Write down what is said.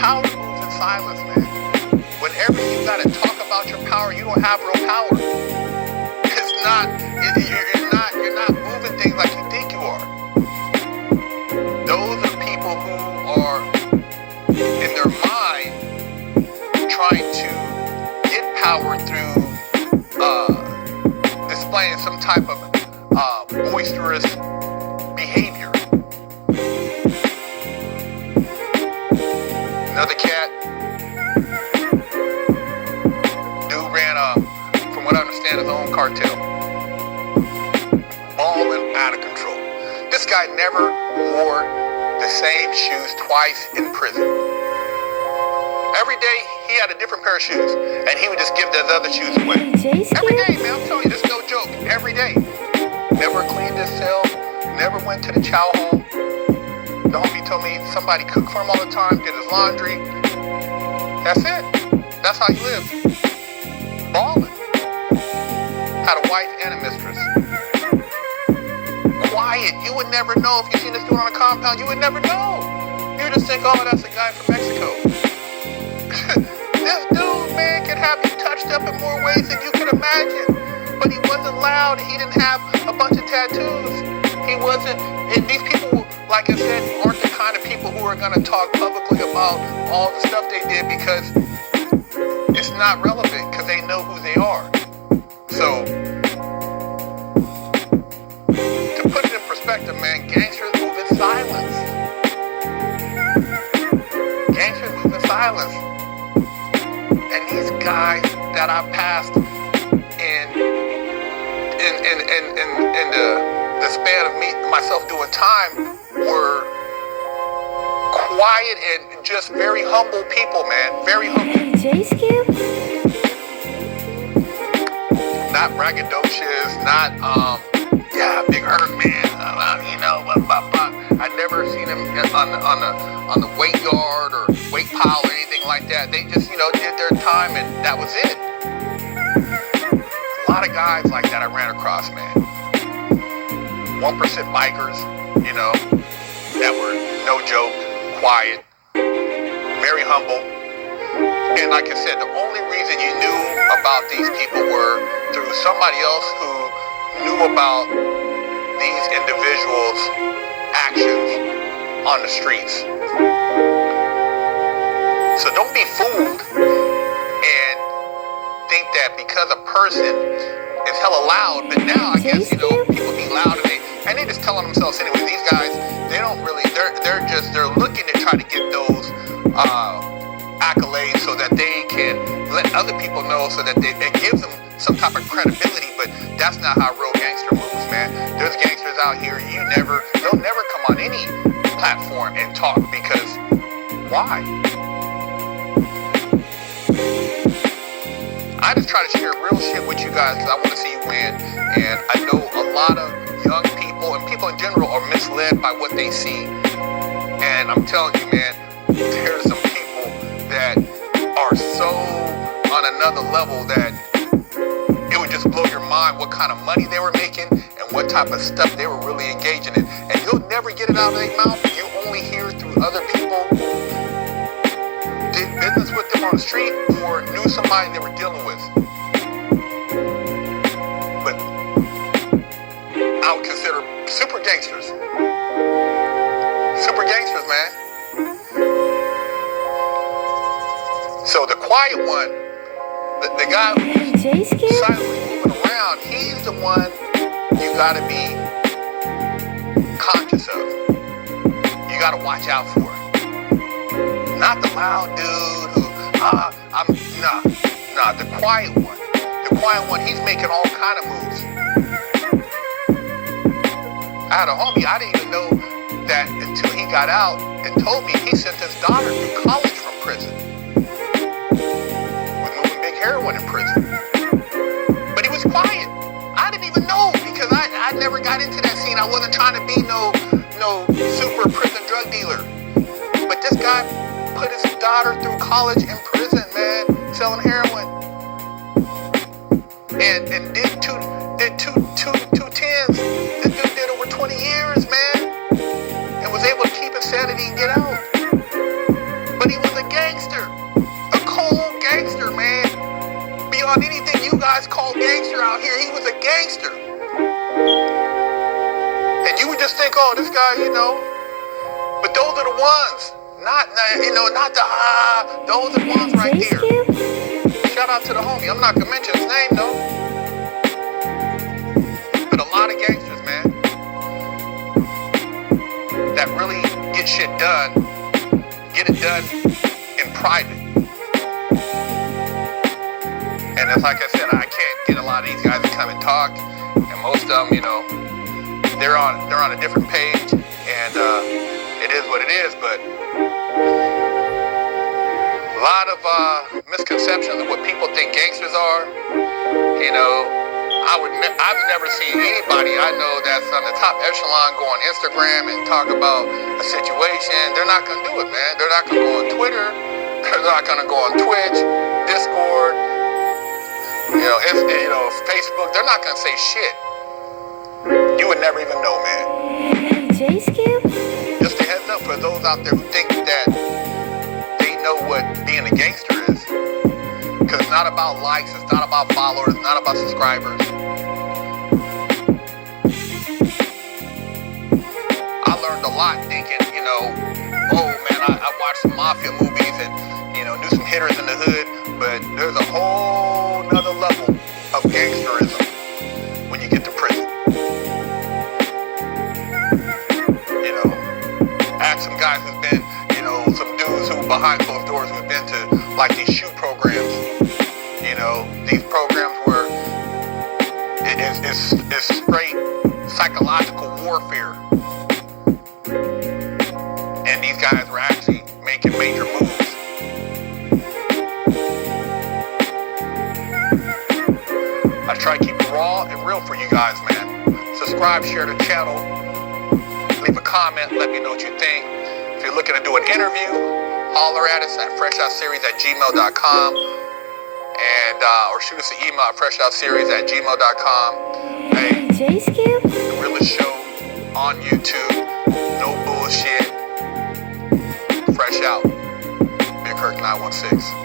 Power moves in silence, man. Whenever you gotta talk about your power, you don't have real power. It's not. You're not moving things like you think you are. Those are people who are in their mind trying to get power through displaying some type of boisterous behavior. Another cat. Dude ran from what I understand, his own cartel. Balling out of control. This guy never wore the same shoes twice in prison. Every day he had a different pair of shoes, and he would just give those other shoes away. Every day, man, I'm telling you, this is no joke. Every day. Never cleaned his cell, never went to the chow hall. The homie told me somebody cooked for him all the time, did his laundry. That's it. That's how he lived. Balling. Had a wife and a mistress. Quiet. You would never know if you seen this dude on a compound. You would never know. You would just think, oh, that's a guy from Mexico. This dude, man, can have you touched up in more ways than you could imagine. But he wasn't loud. He didn't have a bunch of tattoos. He wasn't. And these people, like I said, aren't the kind of people who are going to talk publicly about all the stuff they did because it's not relevant because they know who they are. So, to put it in perspective, man, gangsters move in silence. Gangsters move in silence. And these guys that I passed in the span of myself doing time were quiet and just very humble people, man. Very humble. J-Skip? Not braggadocious, not big hurt man. I never seen him on the weight yard or weight pile or anything like that. They just, did their time and that was it. A lot of guys like that I ran across, man. 1% bikers, that were no joke, quiet, very humble. And like I said, the only reason you knew about these people were through somebody else who knew about these individuals' actions on the streets. So don't be fooled and think that because a person is hella loud, but now I guess, people be loud and they just telling themselves anyway, these guys, they don't really, they're looking to try to get those accolades so that they can let other people know so that it gives them some type of credibility, but that's not how real gangster moves, man. There's gangsters out here, they'll never come on any platform and talk because why? I just try to share real shit with you guys because I want to see you win, and I know a lot of young people and people in general are misled by what they see, and I'm telling you, man, there's some people that are so on another level that it would just blow your mind what kind of money they were making and what type of stuff they were really engaging in, and you'll never get it out of their mouth. You only hear it through other people who did business with them on the street or knew somebody they were dealing with. But I would consider super gangsters. Super gangsters, man. So the quiet one, the guy who's silently moving around, he's the one you gotta be conscious of. You gotta watch out for. Not the loud dude who, the quiet one. The quiet one, he's making all kind of moves. I had a homie, I didn't even know that until he got out and told me he sent his daughter to college from prison. Was moving big heroin in prison. But he was quiet. I didn't even know because I never got into that scene. I wasn't trying to be no super prison drug dealer. But this guy put his daughter through college in prison, man, selling heroin. And did two tens. This dude did over 20 years, man. And was able to keep his sanity and get out. But he was a guys called gangster out here. He was a gangster. And you would just think, oh, this guy, but those are the ones. Not those are the ones right there. Shout out to the homie. I'm not gonna mention his name though. But a lot of gangsters, man, that really get shit done, get it done in private. And it's like I said, I can't get a lot of these guys to come and talk. And most of them, they're on a different page, and it is what it is. But a lot of misconceptions of what people think gangsters are. I've never seen anybody I know that's on the top echelon go on Instagram and talk about a situation. They're not gonna do it, man. They're not gonna go on Twitter. They're not gonna go on Twitch, Discord, Facebook. They're not gonna say shit. You would never even know, man. Just a heads up for those out there who think that they know what being a gangster is. Because it's not about likes, it's not about followers, it's not about subscribers. I learned a lot thinking, oh man, I watched some mafia movies and, knew some hitters in the hood, but there's a whole nother level of gangsterism when you get to prison. Ask some guys who've been, some dudes who behind closed doors who've been to like these shoot programs. These programs where it's straight psychological warfare. And these guys were actually making major moves. I try to keep it raw and real for you guys, man. Subscribe, share the channel, leave a comment, let me know what you think. If you're looking to do an interview, holler at us at freshoutseries@gmail.com and or shoot us an email at freshoutseries@gmail.com. Hey, the realest show on YouTube, no bullshit, fresh out. Big Kirk 916.